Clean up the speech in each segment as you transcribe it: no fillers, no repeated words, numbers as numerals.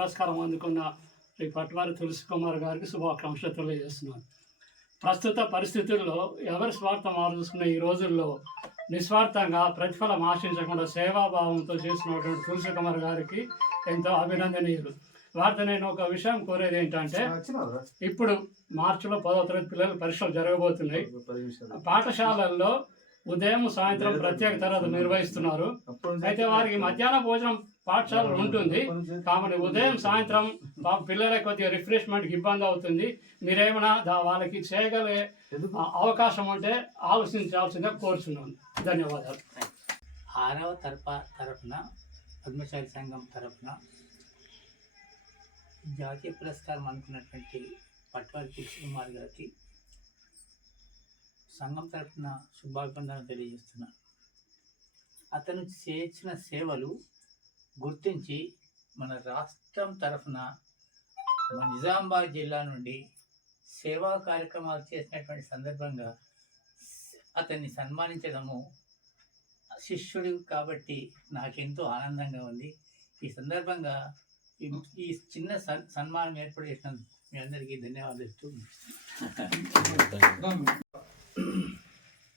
పురస్కారం అందుకున్న శ్రీ పట్వారి తులసి కుమార్ గారికి శుభాకాంక్షలు తెలియజేస్తున్నాను. ప్రస్తుత పరిస్థితుల్లో ఎవరి స్వార్థం వారు చూసుకున్న ఈ రోజుల్లో నిస్వార్థంగా ప్రతిఫలం ఆశించకుండా సేవాభావంతో చేసినటువంటి తులసి కుమార్ గారికి ఎంతో అభినందనీయులు. వారితో నేను ఒక విషయం కోరేది ఏంటంటే, ఇప్పుడు మార్చిలో 10వ తరగతి పిల్లలు పరీక్షలు జరగబోతున్నాయి. పాఠశాలల్లో ఉదయం సాయంత్రం ప్రత్యేక తరగతి నిర్వహిస్తున్నారు. అయితే వారికి మధ్యాహ్న భోజనం పాఠశాల ఉంటుంది కాబట్టి ఉదయం సాయంత్రం పిల్లలకి కొద్దిగా రిఫ్రెష్మెంట్కి ఇబ్బంది అవుతుంది. మీరేమైనా వాళ్ళకి చేయగలిగే అవకాశం ఉంటే ఆలోచించాల్సిందిగా కోరుచున్నాను. ధన్యవాదాలు. 6వ తరఫున పద్మశాలి సంఘం తరఫున జాతీయ పురస్కారం అనుకున్నటువంటి పట్వారి తులసి కుమార్ గారికి సంఘం తరఫున శుభాభివందనలు తెలియజేస్తున్నాను. అతను చేసిన సేవలు గుర్తించి మన రాష్ట్రం తరఫున నిజామాబాద్ జిల్లా నుండి సేవా కార్యక్రమాలు చేసినటువంటి సందర్భంగా అతన్ని సన్మానించడము శిష్యుడు కాబట్టి నాకెంతో ఆనందంగా ఉంది. ఈ సందర్భంగా ఈ చిన్న సన్మానం ఏర్పాటు చేసిన మీ అందరికీ ధన్యవాదాలు.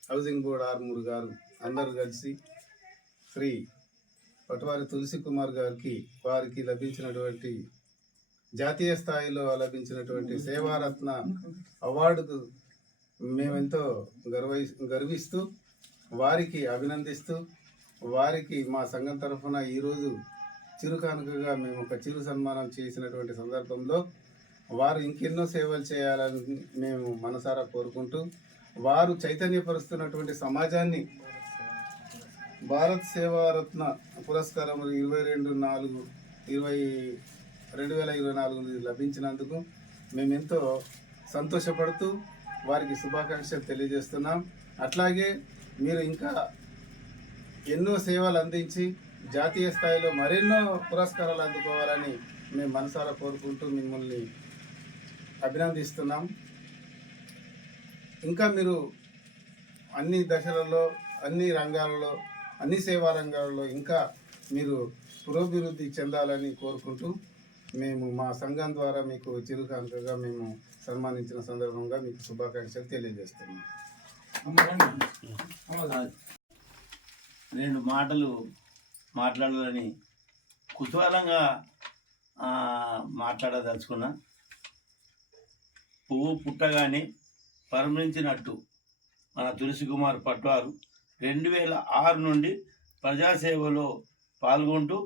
హౌసింగ్ బోర్డ్ ఆర్మూర్ గారు అందరూ కలిసి శ్రీ పట్వారి తులసి కుమార్ గారికి వారికి లభించినటువంటి జాతీయ స్థాయిలో లభించినటువంటి సేవారత్న అవార్డుకు మేమెంతో గర్విస్తూ వారికి అభినందిస్తూ వారికి మా సంఘం తరఫున ఈరోజు చిరు కానుకగా మేము ఒక చిరు సన్మానం చేసినటువంటి సందర్భంలో వారు ఇంకెన్నో సేవలు చేయాలని మేము మనసారా కోరుకుంటూ వారు చైతన్యపరుస్తున్నటువంటి సమాజాన్ని భారత్ సేవారత్న పురస్కారం 2024 లభించినందుకు మేమెంతో సంతోషపడుతూ వారికి శుభాకాంక్షలు తెలియజేస్తున్నాం. అట్లాగే మీరు ఇంకా ఎన్నో సేవలు అందించి జాతీయ స్థాయిలో మరెన్నో పురస్కారాలు అందుకోవాలని మేము మనసారా కోరుకుంటూ మిమ్మల్ని అభినందిస్తున్నాం. ఇంకా మీరు అన్ని దశలలో, అన్ని రంగాలలో, అన్ని సేవా రంగాలలో ఇంకా మీరు పురోభివృద్ధి చెందాలని కోరుకుంటూ మేము మా సంఘం ద్వారా మీకు చిరుకానుకగా మేము సన్మానించిన సందర్భంగా మీకు శుభాకాంక్షలు తెలియజేస్తున్నాం. 2 మాటలు మాట్లాడాలని కుతూహలంగా మాట్లాడదలుచుకున్నా. పువ్వు పుట్టగానే పరిమళించినట్టు మన తులసి కుమార్ పట్వారు 2006 నుండి ప్రజాసేవలో పాల్గొంటూ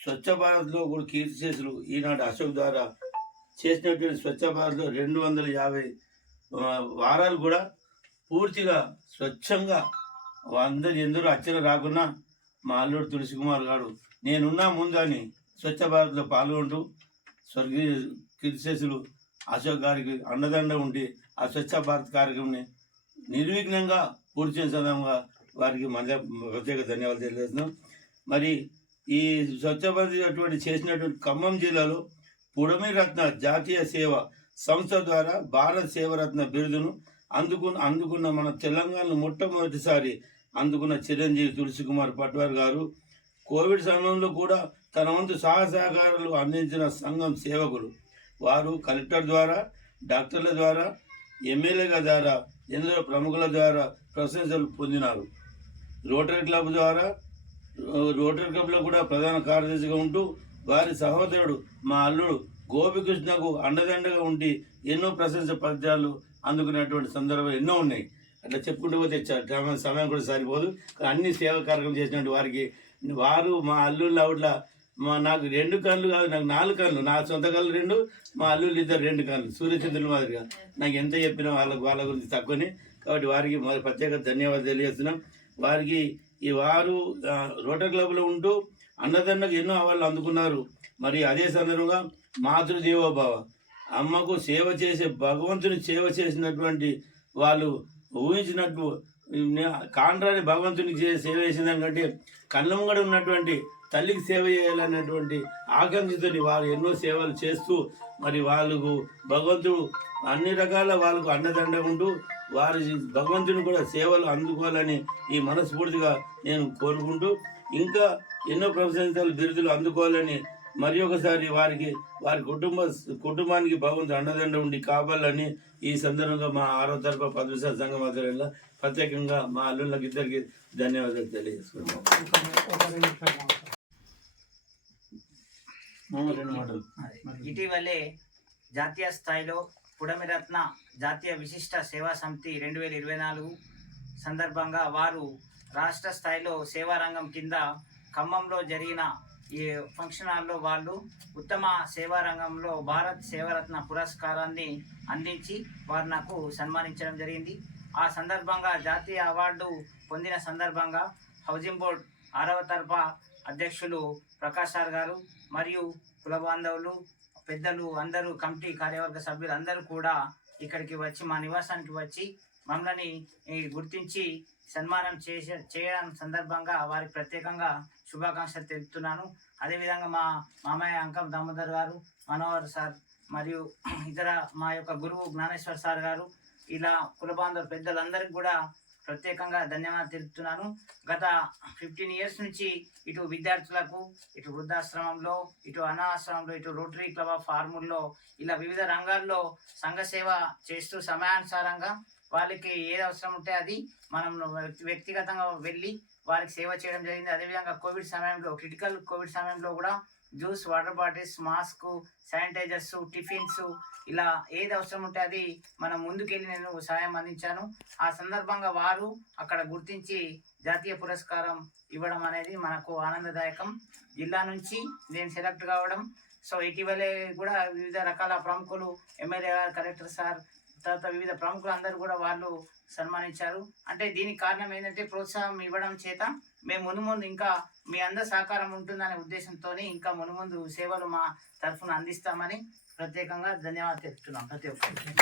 స్వచ్ఛ భారత్లో కూడా కీర్తిశేషులు ఈనాడు అశోక్ ద్వారా చేసినటువంటి స్వచ్ఛ భారత్లో 250 వారాలు కూడా పూర్తిగా స్వచ్ఛంగా ఎందరూ అచ్చన రాకున్నా మా అల్లుడు తులసి కుమార్ గారు నేనున్నా ముందని స్వచ్ఛ భారత్లో పాల్గొంటూ స్వర్గీయ కీర్తిశేషులు అశోక్ గారికి అండదండ ఉండి ఆ స్వచ్ఛ భారత్ కార్యక్రమాన్ని నిర్విఘ్నంగా పూర్తి చేసేందుగా వారికి ప్రత్యేక ధన్యవాదాలు తెలియజేస్తున్నాం. మరి ఈ స్వచ్ఛ భారత్ అటువంటి చేసినటువంటి ఖమ్మం జిల్లాలో పుడమి రత్న జాతీయ సేవ సంస్థ ద్వారా భారత సేవరత్న బిరుదును అందుకున్న మన తెలంగాణలో మొట్టమొదటిసారి అందుకున్న చిరంజీవి తులసి కుమార్ పట్వార్ గారు కోవిడ్ సమయంలో కూడా తన వంతు సహకారాలు అందించిన సంఘం సేవకులు. వారు కలెక్టర్ ద్వారా, డాక్టర్ల ద్వారా, ఎమ్మెల్యేల ద్వారా, ఎందరో ప్రముఖుల ద్వారా ప్రశంసలు పొందినారు. రోటరీ క్లబ్లో కూడా ప్రధాన కార్యదర్శిగా ఉంటూ వారి సహోదరుడు మా అల్లుడు గోపికృష్ణకు అండదండగా ఉండి ఎన్నో ప్రశంస పత్రాలు అందుకునేటువంటి సందర్భాలు ఎన్నో ఉన్నాయి. అట్లా చెప్పుకుంటూ పోతే సమయం కూడా సరిపోదు. అన్ని సేవా కార్యక్రమం చేసినటువంటి వారికి వారు మా అల్లుళ్ళు అవుట్లా నాకు 2 కళ్ళు కాదు, నాకు 4 కళ్ళు, నా సొంత కళ్ళు 2, మా అల్లుళ్ళు 2 కళ్ళు, సూర్యచంద్రుల మాదిరిగా. నాకు ఎంత చెప్పినా వాళ్ళ గురించి తక్కువని. కాబట్టి వారికి ప్రత్యేక ధన్యవాదాలు తెలియజేస్తున్నాం. వారికి వారు రోటరీ క్లబ్లో ఉంటూ అన్నదండకు ఎన్నో అవార్డులు అందుకున్నారు. మరి అదే సందర్భంగా మాతృదేవోభావ అమ్మకు సేవ చేసే భగవంతుని సేవ చేసినటువంటి వాళ్ళు ఊహించినట్టు కాండ్రాని భగవంతునికి సేవ చేసిన దానికంటే కళ్ళముంగడ ఉన్నటువంటి తల్లికి సేవ చేయాలన్నటువంటి ఆకాంక్షతో వారు ఎన్నో సేవలు చేస్తూ మరి వాళ్ళకు భగవంతుడు అన్ని రకాల వాళ్ళకు అండదండ ఉంటూ వారి భగవంతుని కూడా సేవలు అందుకోవాలని ఈ మనస్ఫూర్తిగా నేను కోరుకుంటూ ఇంకా ఎన్నో ప్రశంసలు బిరుదులు అందుకోవాలని మరి ఒకసారి వారి కుటుంబానికి భగవంతుడు అండదండ ఉండి కావాలని ఈ సందర్భంగా మా 6వ తరఫు పద్మశాల సంఘం ఆధ్వర్యంలో ప్రత్యేకంగా మా అల్లుళ్ళకి ఇద్దరికి ధన్యవాదాలు తెలియజేసుకున్నాం. ఇటీవలే జాతీయ స్థాయిలో పుడమిరత్న జాతీయ విశిష్ట సేవా సమితి 2024 సందర్భంగా వారు రాష్ట్ర స్థాయిలో సేవారంగం కింద ఖమ్మంలో జరిగిన ఈ ఫంక్షన్ హాల్లో వాళ్ళు ఉత్తమ సేవా రంగంలో భారత్ సేవారత్న పురస్కారాన్ని అందించి వారు నాకు సన్మానించడం జరిగింది. ఆ సందర్భంగా జాతీయ అవార్డు పొందిన సందర్భంగా హౌసింగ్ బోర్డ్ 6వ తరఫా అధ్యక్షులు ప్రకాష్ సార్ గారు మరియు కుల బాంధవులు పెద్దలు అందరూ కమిటీ కార్యవర్గ సభ్యులు అందరూ కూడా ఇక్కడికి వచ్చి మా నివాసానికి వచ్చి మమ్మల్ని గుర్తించి సన్మానం చేయడం సందర్భంగా వారికి ప్రత్యేకంగా శుభాకాంక్షలు తెలుపుతున్నాను. అదేవిధంగా మా మామయ్య అంకం దామోదర్ గారు, మనోహర్ సార్ మరియు ఇతర మా యొక్క గురువు జ్ఞానేశ్వర్ సార్ గారు, ఇలా కుల బాంధవులు పెద్దలందరికీ కూడా ప్రత్యేకంగా ధన్యవాదాలు తెలుపుతున్నాను. గత 15 ఇయర్స్ నుంచి ఇటు విద్యార్థులకు, ఇటు వృద్ధాశ్రమంలో, ఇటు అనాశ్రమంలో, ఇటు రోటరీ క్లబ్ ఆఫ్ ఆర్మూర్లో ఇలా వివిధ రంగాల్లో సంఘ సేవ చేస్తూ సమయానుసారంగా వాళ్ళకి ఏది అవసరం ఉంటే అది మనం వ్యక్తిగతంగా వెళ్ళి వారికి సేవ చేయడం జరిగింది. అదేవిధంగా కోవిడ్ సమయంలో, క్రిటికల్ కోవిడ్ సమయంలో కూడా juice, water bottles, mask, sanitizers, tiffins ఇలా ఏది అవసరం ఉంటే అది మనం ముందుకెళ్ళి నేను సహాయం అందించాను. ఆ సందర్భంగా వారు అక్కడ గుర్తించి జాతీయ పురస్కారం ఇవ్వడం అనేది మనకు ఆనందదాయకం. జిల్లా నుంచి నేను సెలెక్ట్ కావడం, సో ఇటీవలే కూడా వివిధ రకాల ప్రముఖులు, ఎమ్మెల్యే గారు, కలెక్టర్ సార్, తర్వాత వివిధ ప్రముఖులు అందరూ కూడా వాళ్ళు సన్మానించారు. అంటే దీనికి కారణం ఏంటంటే ప్రోత్సాహం ఇవ్వడం చేత మేము ముందు ఇంకా మీ అందరి సహకారం ఉంటుందనే ఉద్దేశంతో ఇంకా ముందు సేవలు మా తరఫున అందిస్తామని ప్రత్యేకంగా ధన్యవాదాలు తెలుపుతున్నాం ప్రతి ఒక్కరికి.